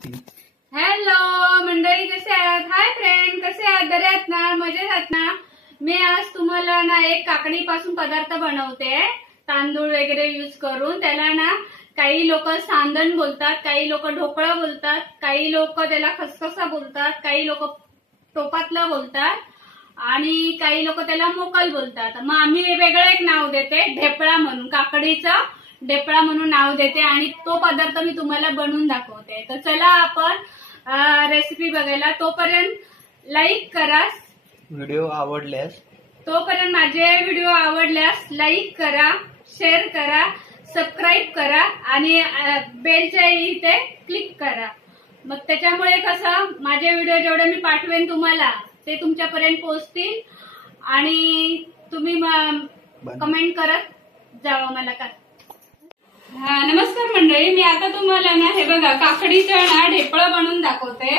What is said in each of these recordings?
Hello मंडळी, कसे आहात? हाय फ्रेंड, कसे आहात? बरे आहात ना? मजेत आहात ना? मी आज तुम्हाला ना एक काकडीपासून पदार्थ बनवते, तांदूळ वगैरे यूज करून. त्याला ना काही लोक सांदण बोलतात, काही लोक ढोकळा बोलतात, काही लोक त्याला खसखसा बोलतात, काही लोक टोपातलं बोलतात आणि काही लोक त्याला मोकल बोलतात. मग आम्ही वेगळं एक नाव देते, ढेपळा म्हणून, काकडीचं ढेपळा म्हणून नाव देते आणि तो पदार्थ मी तुम्हाला बनवून दाखवते. तर चला आपण रेसिपी बघायला. तोपर्यंत लाईक करा, व्हिडिओ आवडल्यास माझे व्हिडिओ आवडल्यास लाईक करा, शेअर करा, सबस्क्राईब करा आणि बेलच्या इथे क्लिक करा. मग त्याच्यामुळे कसं माझे व्हिडिओ जेवढे मी पाठवेन तुम्हाला ते तुमच्यापर्यंत पोहोचतील आणि तुम्ही कमेंट करत जावा मला का. नमस्कार मंडळी, मी आता तुम्हाला ना हे बघा काकडीचं ना ढेपळं बनवून दाखवते.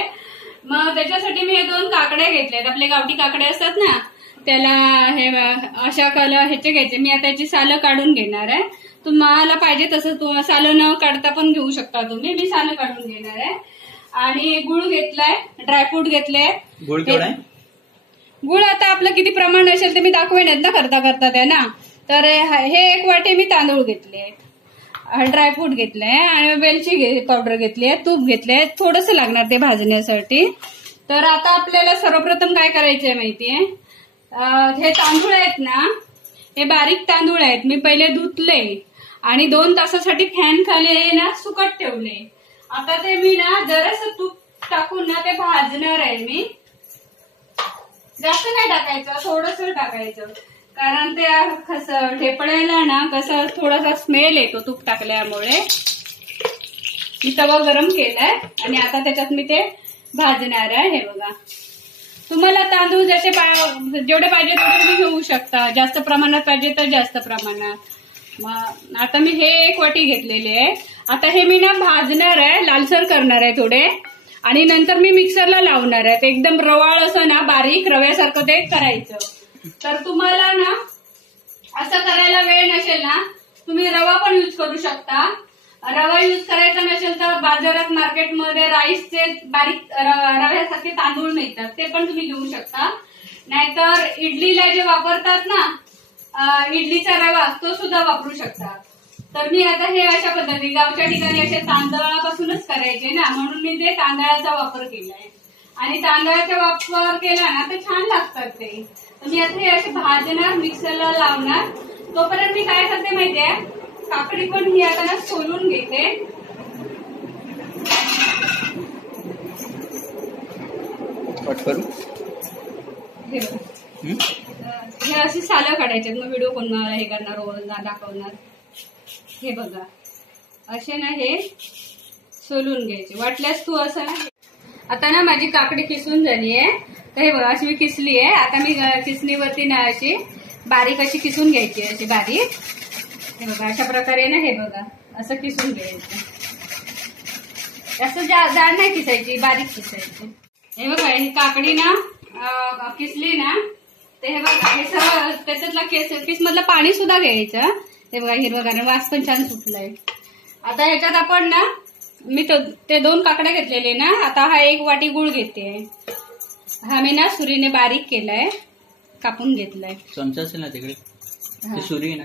मग त्याच्यासाठी मी हे 2 काकड्या घेतल्यात, आपले गावठी काकडे असतात ना, त्याला हे अशा ह्याचे घ्यायचे. मी आता याची सालं काढून घेणार आहे. तुम्हाला पाहिजे तसं सालं न काढता पण घेऊ शकता तुम्ही. मी सालं काढून घेणार आहे. आणि गुळ घेतलाय, ड्रायफ्रूट घेतले. गुळ केवढा आहे? गुळ आता आपलं किती प्रमाण असेल ते मी दाखवेन ना करता करता त्या ना. तर हे 1 वाटी मी तांदूळ घेतले, ड्रायफ्रूट घेतलंय आणि वेलची पावडर घेतली, तूप घेतलंय, थोडंसं लागणार ते भाजण्यासाठी. तर आता आपल्याला सर्वप्रथम काय करायचंय माहितीये, हे तांदूळ आहेत ना, हे बारीक तांदूळ आहेत. मी पहिले धुतले आणि 2 तासासाठी फॅन खाली ना सुकत ठेवले. आता ते मी ना जरासं तूप टाकून ना ते भाजणार आहे. मी जास्त नाही टाकायचं, थोडंसं टाकायचं, कारण ते ढेपळ्याला ना कसं थोडासा स्मेल येतो तूप टाकल्यामुळे. मी तवा गरम केलाय आणि आता त्याच्यात मी ते भाजणार आहे. हे बघा, तुम्हाला तांदूळ जसे जेवढे पाहिजे तेवढे तुम्ही घेऊ शकता, जास्त प्रमाणात पाहिजे तर जास्त प्रमाणात. मग आता मी हे 1 वाटी घेतलेली आहे. आता हे मी ना भाजणार आहे, लालसर करणार आहे थोडे, आणि नंतर मी मिक्सरला लावणार आहे. ते एकदम रवाळ असं ना बारीक रव्यासारखं ते करायचं. तर तुम्हाला ना असं करायला वेळ नसेल ना, तुम्ही रवा पण यूज करू शकता. रवा यूज करायचा नसेल तर बाजारात मार्केटमध्ये राईसचे बारीक रव्यासारखे तांदूळ मिळतात, ते पण तुम्ही घेऊ शकता. नाहीतर इडलीला जे वापरतात ना, इडलीचा रवा, तो सुद्धा वापरू शकता. तर मी आता हे अशा पद्धती गावच्या ठिकाणी असे तांदळापासूनच करायचे ना, म्हणून मी ते तांदळाचा वापर केलाय. आणि तांदळाचा वापर केला ना तर छान लागतात ते. तर मी आता हे असे भाजणार, मिक्सरला लावणार. तोपर्यंत मी काय करते माहितीये, काकडी पण ही आता ना सोलून घेते. कट करू. हे अशी सालं काढायचे. मग व्हिडिओ कोण हे करणार, दाखवणार. हे बघा, असे ना हे सोलून घ्यायचे. वाटल्यास तू असं ना, आता ना माझी काकडी किसून झाली आहे. तर हे बघा, अशी मी किसली आहे. आता मी किसणीवरती ना अशी बारीक अशी किसून घ्यायची, अशी बारीक. हे बघा, अशा प्रकारे ना हे बघा असं किसून घ्यायचं. जास्त जाड नाही किसायची, बारीक किसायची. हे बघा, ही काकडी ना किसली ना, ते हे बघा हे सगळं त्याच्यातला किस मधलं पाणी सुद्धा घ्यायचं. हे बघा, हिरवं वास पण छान सुटलाय. आता ह्याच्यात आपण ना, मी ते 2 काकड्या घेतलेले ना, आता हा 1 वाटी गुळ घेते. हा मी ना सुरीने बारीक केलाय, कापून घेतलाय. चमचा असेल ना तिकडे, सुरी आहे ना.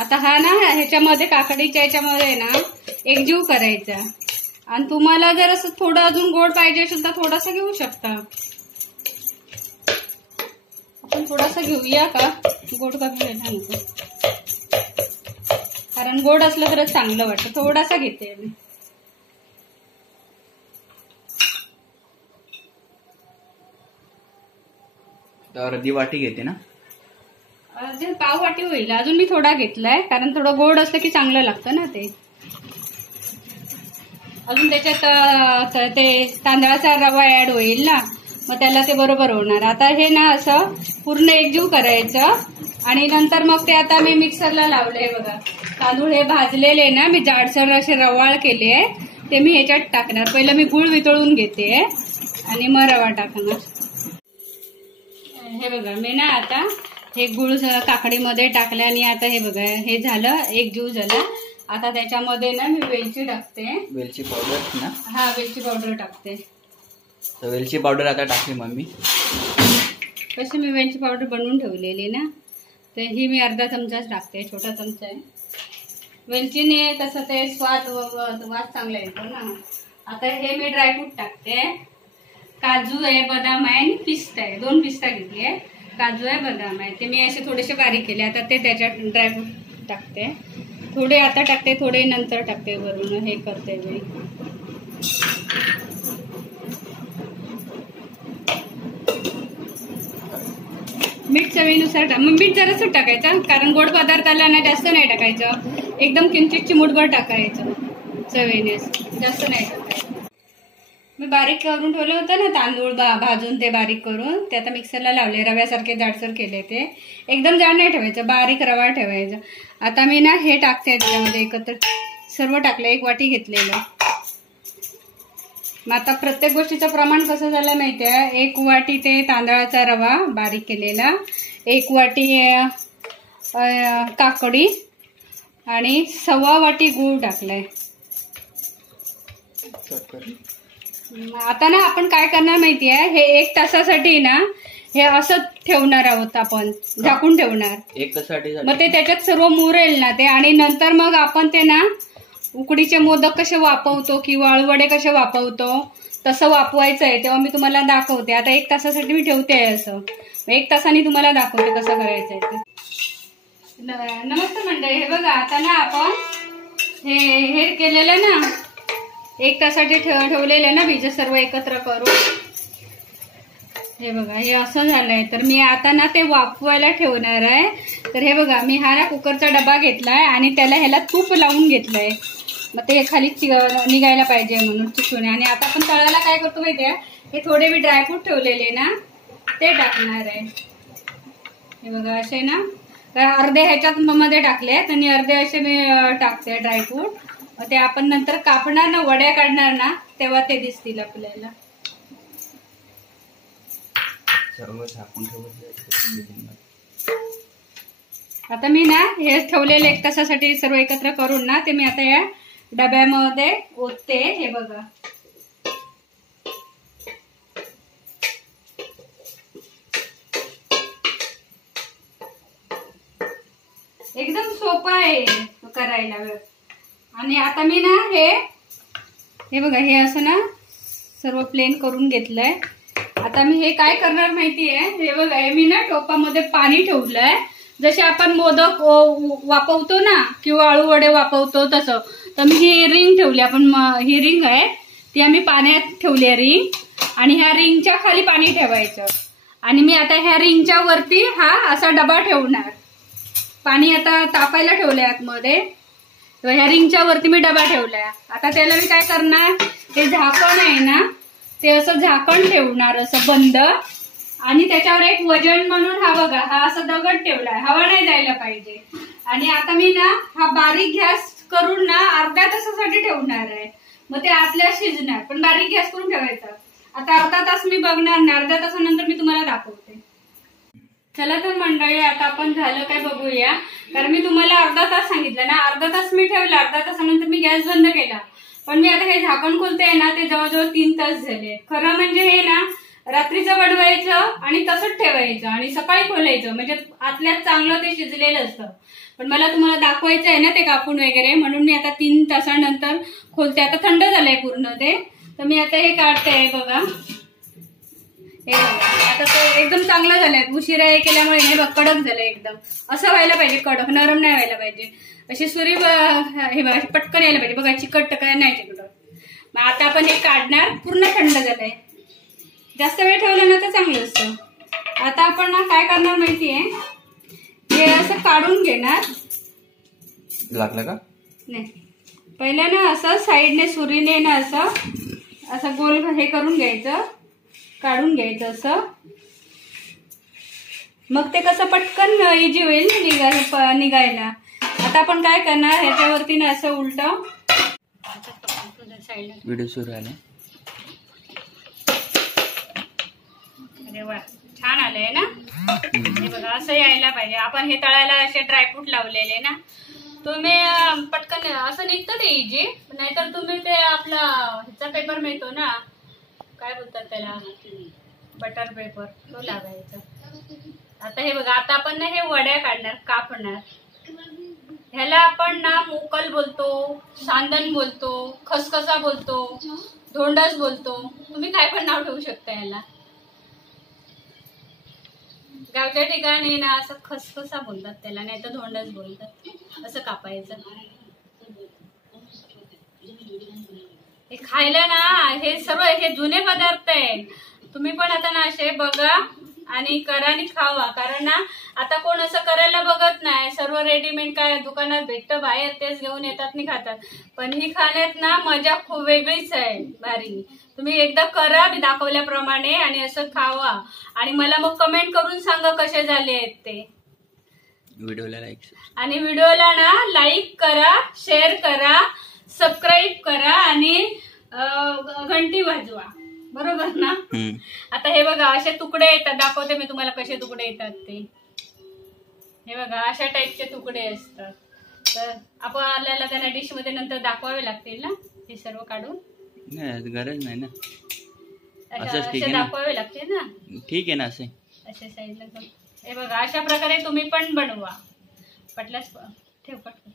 आता हा ना ह्याच्यामध्ये काकडीच्या ह्याच्यामध्ये ना एकजीव करायचा. आणि तुम्हाला जर असं थोडं अजून गोड पाहिजे असेल तर थोडासा घेऊ शकता. आपण थोडासा घेऊया का, गोड कमी व्हायला नको, कारण गोड असलं तरच चांगलं वाटतं. थोडासा घेते मी. अर्धी वाटी घेते ना, अर्धी पाव वाटी होईल. अजून मी थोडा घेतलाय, कारण थोडं गोड असलं की चांगलं लागतं ना ते. अजून त्याच्यात ते तांदळाचा रवा ऍड होईल ना, मग त्याला ते बरोबर होणार. आता हे ना असं पूर्ण एकजीव करायचं आणि नंतर मग ते आता मी मिक्सरला लावलंय. बघा, तांदूळ हे भाजलेले ना, मी जाडसर असे रवाळ केले, ते मी ह्याच्यात टाकणार. पहिलं मी गुळ वितळून घेते आणि मग रवा टाकणार. हे बघा, मी ना आता हे गुळ काकडीमध्ये टाकले आणि आता हे बघा हे झालं, एकजीव झालं. आता त्याच्यामध्ये ना मी वेलची टाकते. वेलची पावडर ना? हा, वेलची पावडर टाकते. तर वेलची पावडर आता टाकली मम्मी. कशी मी वेलची पावडर बनवून ठेवलेली ना, तर ही मी अर्धा चमचाच टाकते, छोटा चमचा आहे. वेलचीने तसं ते वास चांगला येतो ना. आता हे मी ड्रायफ्रूट टाकते. काजू आहे, बदाम आहे आणि पिस्ता आहे. 2 पिस्ता घेतली आहे. काजू आहे, बदाम आहे, ते मी असे थोडेसे बारीक केले. आता ते त्याच्यात ड्रायफ्रूट टाकते. थोडे आता टाकते, थोडे नंतर टाकते वरून हे करते वेळी. मीठ चवीनुसार मग मीठ जरासं टाकायचं, कारण गोड पदार्थाला ना जास्त नाही टाकायचं. एकदम किंचित चिमूटभर टाकायचं चवीने, जास्त नाही टाकायचं. मी बारीक करून ठेवलं होतं ना तांदूळ भाजून, ते बारीक करून ते आता मिक्सरला लावले. रव्यासारखे जाडसर केले. ते एकदम जाड नाही ठेवायचं, बारीक रवा ठेवायचा. आता मी ना हे टाकते त्याच्यामध्ये, एकत्र सर्व टाकलं. 1 वाटी घेतलेलं. मग आता प्रत्येक गोष्टीचं प्रमाण कसं झालं माहिती आहे. 1 वाटी ते तांदळाचा रवा बारीक केलेला, 1 वाटी काकडी आणि 1.25 वाटी गूळ टाकलाय. आता ना आपण काय करणार माहितीये, हे 1 तासासाठी ना हे असं ठेवणार आहोत आपण, झाकून ठेवणार 1 तासासाठी. मग ते त्याच्यात सर्व मुरेल ना ते, आणि नंतर मग आपण ते ना उकडीचे मोदक कसे वापवतो किंवा अळूवडे कसे वापवतो तसं वापवायचं आहे. तेव्हा मी तुम्हाला दाखवते. आता 1 तासासाठी मी ठेवते आहे असं. 1 तासाने तुम्हाला दाखवते कसं करायचं आहे ते. नमस्ते मंडळी, हे बघा आता ना आपण हे केलेलं ना 1 तासासाठी ठेवलेलं ना बीज सर्व एकत्र करून. हे बघा हे असं झालंय. तर मी आता ना ते वाफवायला ठेवणार आहे. तर हे बघा मी हा ना कुकरचा डबा घेतलाय आणि ह्याला तूप लावून घेतलंय. मग ते खाली निघायला पाहिजे म्हणून चिकून. आणि आता आपण तळायला काय करतो माहितीये, हे थोडे मी ड्रायफ्रूट ठेवलेले ना ते टाकणार आहे. हे बघा असे ना अर्धे ह्याच्यात मध्ये टाकले आणि अर्धे असे मी टाकते ड्रायफ्रूट. ते आपण नंतर कापणार ना, वड्या काढणार ना, तेव्हा ते दिसतील आपल्याला. सर्व झाकून आता मी ना हे ठेवलेले 1 तासासाठी सर्व एकत्र करून ना ते मी आता या डब्यामध्ये ओतते. हे बघा एकदम सोपं आहे करायला. आणि आता मी ना हे बघा हे असं ना सर्व प्लेन करून घेतलंय. आता मी हे काय करणार माहितीये, हे बघा हे मी ना टोपामध्ये पाणी ठेवलंय. जसे आपण मोदक वापवतो ना किंवा अळूवडे वापवतो तसं. तर मी ही रिंग ठेवली. आपण ही रिंग आहे ती आम्ही पाण्यात ठेवली आहे रिंग. आणि ह्या रिंगच्या खाली पाणी ठेवायचं. आणि मी आता ह्या रिंगच्या वरती हा असा डबा ठेवणार. पाणी आता तापायला ठेवलंय आतमध्ये. तर ह्या रिंगच्या वरती मी डबा ठेवलाय. आता त्याला मी काय करणार, ते झाकण आहे ना ते असं झाकण ठेवणार असं बंद. आणि त्याच्यावर एक वजन म्हणून हा बघा हा असा दगड ठेवलाय, हवा नाही जायला पाहिजे. आणि आता मी ना हा बारीक गॅस करून ना अर्ध्या तासासाठी ठेवणार आहे. मग ते आतल्या शिजणार, पण बारीक गॅस करून ठेवायचा. आता अर्धा तास मी बघणार नाही, अर्ध्या तासानंतर मी तुम्हाला दाखवते. चला तर मंडळी आता आपण झालं काय बघूया. कारण मी तुम्हाला अर्धा तास सांगितलं ना, अर्धा तास मी ठेवला, अर्धा तासानंतर मी गॅस बंद केला. पण मी आता हे झाकण खोलते ना ते जवळजवळ 3 तास झाले. खरं म्हणजे हे ना रात्रीचं बनवायचं आणि तसंच ठेवायचं आणि सकाळी खोलायचं, म्हणजे आतल्यात चांगलं ते शिजलेलं असतं. पण मला तुम्हाला दाखवायचं आहे ना ते कापून वगैरे, म्हणून मी आता 3 तासानंतर खोलते. आता थंड झालंय पूर्ण ते. तर मी आता हे काढते बघा. हे आता ते एकदम चांगलं झालंय. उशिरा हे केल्यामुळे हे बघ कडक झालंय एकदम. असं व्हायला पाहिजे कडक, नरम नाही व्हायला पाहिजे. अशी सुरी हे बघा पटकन यायला पाहिजे. बघा चिकट काय नाही चिकट. मग आता आपण हे काढणार. पूर्ण थंड झालंय. जास्त वेळ ठेवलं ना तर चांगलं असतं. आता आपण ना काय करणार माहितीये, हे असं काढून घेणार. लागलं का नाही, पहिल्या ना असं साईडने सुरीने ना असं गोल हे करून घ्यायचं, काढून घ्यायचं असं. मग ते कसं पटकन इजी होईल निघायला. आता आपण काय करणार, ह्याच्यावरती ना असं उलट व्हिडिओ सुरू आहे. अरे वा छान आलंय ना. हे बघा असं यायला पाहिजे. आपण हे तळायला असे ड्रायफ्रूट लावलेले ना, तुम्ही पटकन असं निघतं ते इजी, नाहीतर तुम्ही ते आपला ह्याचा पेपर मिळतो ना, काय बोलतात त्याला, बटर पेपर, तो लावायचा. आता हे बघा, आता आपण ना हे वड्या काढणार, कापणार. ह्याला आपण ना मोकल बोलतो, सांदन बोलतो, खसखसा बोलतो, धोंडस बोलतो. तुम्ही काय पण नाव ठेवू शकता ह्याला. गावच्या ठिकाणी ना असं खसखसा बोलतात त्याला, नाही तर धोंडच बोलतात. असं कापायचं. हे खायला ना, हे सर्व हे जुने पदार्थ आहे. तुम्ही पण आता ना असे बघा आणि करा आणि खावा. कारण ना आता कोण असं करायला बघत नाही. सर्व रेडीमेड काय दुकानात भेटतं बाहेर, तेच घेऊन येतात आणि खातात. पण ही खाण्यात ना मजा खूप वेगळीच आहे, भारी. तुम्ही एकदा करा मी दाखवल्याप्रमाणे आणि असं खावा आणि मला मग कमेंट करून सांगा कसे झाले आहेत ते. व्हिडिओला लाईक आणि व्हिडिओला ना लाईक करा, शेअर करा, सबस्क्राईब करा आणि घंटी वाजवा. बरोबर ना. आता हे बघा असे तुकडे येतात, दाखवते मी तुम्हाला कसे तुकडे येतात ते. हे बघा अशा टाईपचे तुकडे असतात. तर आपल्याला त्यांना डिश मध्ये नंतर दाखवावे लागतील ना हे सर्व काढून. नाही गरज नाही ना, असं ठीक आहे, दाखवावे लागतील ना. ठीक आहे ना असे अशा साईडला. हे बघा अशा प्रकारे तुम्ही पण बनवा. पटल्यास ठेव पटकन.